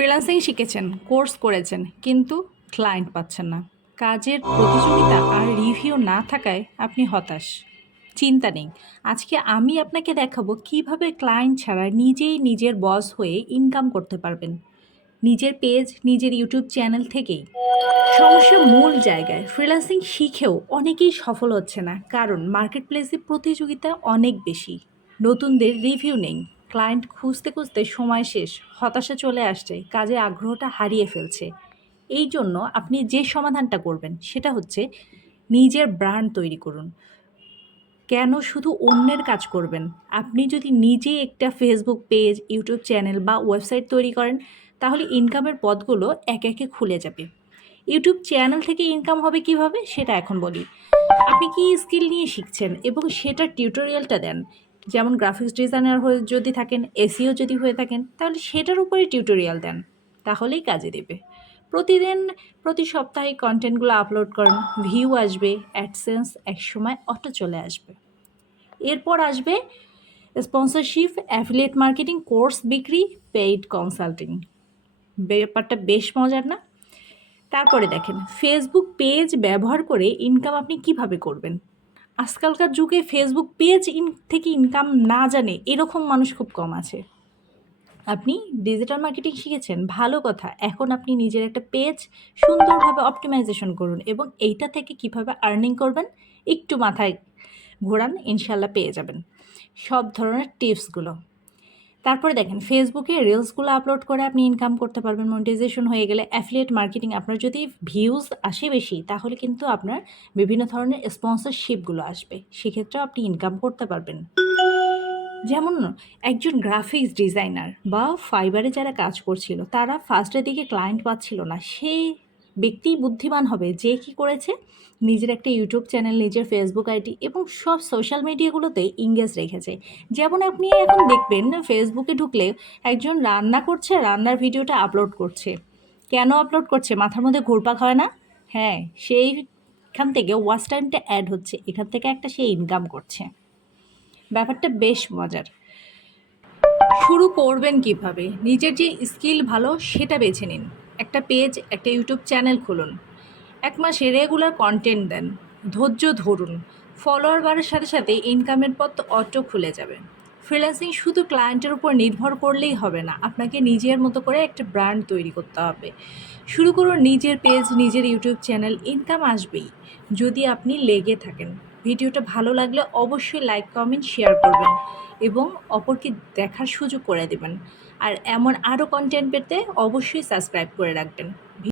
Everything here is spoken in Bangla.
ফ্রিল্যান্সিং শিখেছেন, কোর্স করেছেন, কিন্তু ক্লায়েন্ট পাচ্ছেন না। কাজের প্রতিযোগিতা আর রিভিউ না থাকায় আপনি হতাশ। চিন্তা নেই। আজকে আমি আপনাকে দেখাবো কিভাবে ক্লায়েন্ট ছাড়া নিজেই নিজের বস হয়ে ইনকাম করতে পারবেন। নিজের পেজ, নিজের ইউটিউব চ্যানেল থেকেই। সমস্যা মূল জায়গায়। ফ্রিল্যান্সিং শিখেও অনেকেই সফল হচ্ছে না, কারণ মার্কেট প্লেসে প্রতিযোগিতা অনেক বেশি। নতুনদের রিভিউ নেই, ক্লায়েন্ট খুঁজতে খুঁজতে সময় শেষ, হতাশা চলে আসছে, কাজে আগ্রহটা হারিয়ে ফেলছে। এই জন্য আপনি যে সমাধানটা করবেন সেটা হচ্ছে নিজের ব্র্যান্ড তৈরি করুন। কেন শুধু অন্যের কাজ করবেন? আপনি যদি নিজে একটা ফেসবুক পেজ, ইউটিউব চ্যানেল বা ওয়েবসাইট তৈরি করেন, তাহলে ইনকামের পথগুলো একে একে খুলে যাবে। ইউটিউব চ্যানেল থেকে ইনকাম হবে কিভাবে সেটা এখন বলি। আপনি কি স্কিল নিয়ে শিখছেন এবং সেটার টিউটোরিয়ালটা দেন। যেমন গ্রাফিক্স ডিজাইনার হয়ে যদি থাকেন, এসইও যদি হয়ে থাকেন, তাহলে সেটার উপরে টিউটোরিয়াল দেন, তাহলেই কাজে দেবে। প্রতিদিন, প্রতি সপ্তাহে কন্টেন্টগুলো আপলোড করেন, ভিউ আসবে, অ্যাডসেন্স একসময় অটো চলে আসবে। এরপর আসবে স্পন্সরশিপ, অ্যাফিলিয়েট মার্কেটিং, কোর্স বিক্রি, পেইড কনসাল্টিং। ব্যাপারটা বেশ মজার না? তারপরে দেখেন, ফেসবুক পেজ ব্যবহার করে ইনকাম আপনি কিভাবে করবেন। আজকালকার যুগে ফেসবুক পেজ থেকে ইনকাম না জানে এরকম মানুষ খুব কম আছে। আপনি ডিজিটাল মার্কেটিং শিখেছেন, ভালো কথা। এখন আপনি নিজের একটা পেজ সুন্দরভাবে অপটিমাইজেশন করুন এবং এইটা থেকে কিভাবে আর্নিং করবেন একটু মাথায় ঘোরান, ইনশাল্লাহ পেয়ে যাবেন সব ধরনের টিপসগুলো। তারপরে দেখেন, ফেসবুকে রিলসগুলো আপলোড করে আপনি ইনকাম করতে পারবেন। মনিটাইজেশন হয়ে গেলে অ্যাফিলিয়েট মার্কেটিং, আপনার যদি ভিউজ আসে বেশি, তাহলে কিন্তু আপনার বিভিন্ন ধরনের স্পন্সরশিপগুলো আসবে, সেক্ষেত্রেও আপনি ইনকাম করতে পারবেন। যেমন একজন গ্রাফিক্স ডিজাইনার বা ফাইবারে যারা কাজ করছিল, তারা ফার্স্টের দিকে ক্লায়েন্ট পাচ্ছিল না। সে ব্যক্তিই বুদ্ধিমান হবে যে কী করেছে, নিজের একটা ইউটিউব চ্যানেল, নিজের ফেসবুক আইডি এবং সব সোশ্যাল মিডিয়াগুলোতে ইংগেজ রেখেছে। যেমন আপনি এখন দেখবেন ফেসবুকে ঢুকলে একজন রান্না করছে, রান্নার ভিডিওটা আপলোড করছে। কেন আপলোড করছে? মাথার মধ্যে ঘুরপাক হয় না? হ্যাঁ, সেইখান থেকে ওয়াচ টাইমটা অ্যাড হচ্ছে, এখান থেকে একটা সে ইনকাম করছে। ব্যাপারটা বেশ মজার। শুরু করবেন কিভাবে? নিজের যে স্কিল ভালো সেটা বেছে নিন। একটা পেজ, একটা ইউটিউব চ্যানেল খুলুন। ১ মাসে রেগুলার কন্টেন্ট দেন। ধৈর্য ধরুন। ফলোয়ার বাড়ার সাথে সাথে ইনকামের পথ অটো খুলে যাবে। ফ্রিল্যান্সিং শুধু ক্লায়েন্টের উপর নির্ভর করলেই হবে না, আপনাকে নিজের মতো করে একটা ব্র্যান্ড তৈরি করতে হবে। শুরু করুন নিজের পেজ, নিজের ইউটিউব চ্যানেল, ইনকাম আসবেই যদি আপনি লেগে থাকেন। ভিডিওটা ভালো লাগলে অবশ্যই লাইক, কমেন্ট, শেয়ার করবেন এবং অপরকে দেখার সুযোগ করে দেবেন। আর এমন আরও কন্টেন্ট পেতে অবশ্যই সাবস্ক্রাইব করে রাখবেন।